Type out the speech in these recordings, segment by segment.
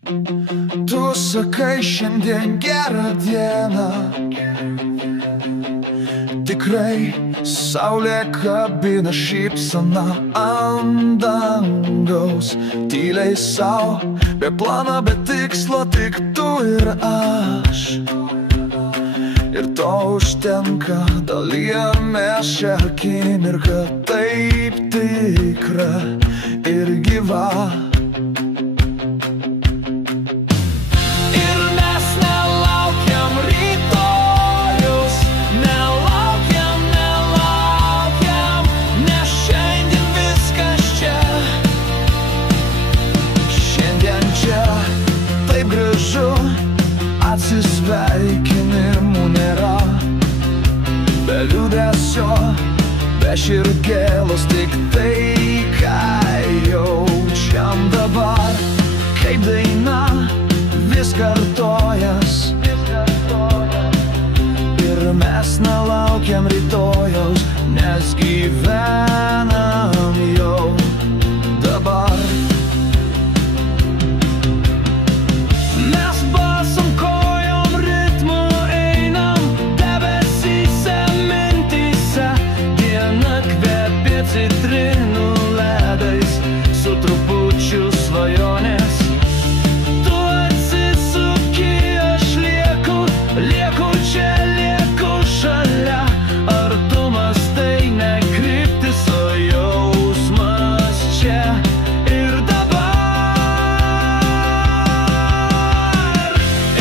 Tu sakai šiandien gerą dieną, tikrai saulė kabina šypsaną ant dangaus. Tyliai sau, be plano, be tikslo, tik tu ir aš. Ir to užtenka, dalijamės šią akimirką, taip tikra ir gyva. Atsisveikinimų nėra, be liūdesio, be širgėlos, tik tai, ką jaučiam dabar. Kaip daina vis kartojas, ir mes nelaukiam rytojaus, nes gyvenam jau dabar. Citrinų ledais su trupučiu svajonės. Tu atsisuki, aš lieku čia, lieku šalia. Artumas tai ne kryptis, o jausmas čia ir dabar.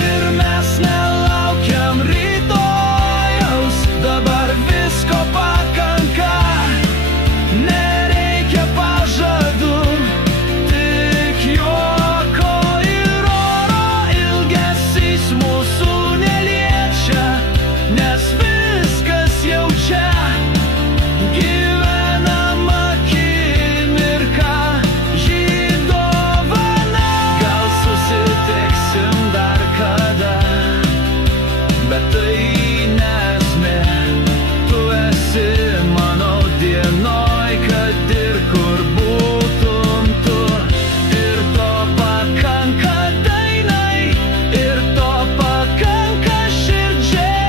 Ir mes nelaukiam rytojaus, dabar visko pakanka. Nereikia pažadų, tik juoko ir oro. Ilgesys mūsų neliečia, nes viskas jau čia. Gyvenam akimirką, jį dovana. Gal susitiksim dar kada, bet tai ne esmė. Tu esi mano dienoj, kad ir kur būtum tu. Ir to pakanka dainai, ir to pakanka širdžiai.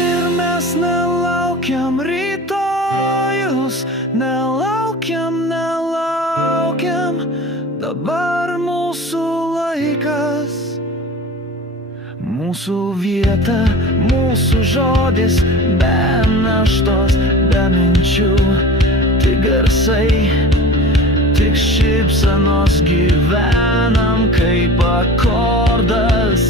Ir mes nelaukiam rytojus, nelaukiam, dabar mūsų laikas. Mūsų vieta, mūsų žodis, be naštos, be minčių, tik garsai, tik šypsenos. Gyvenam kaip akordas.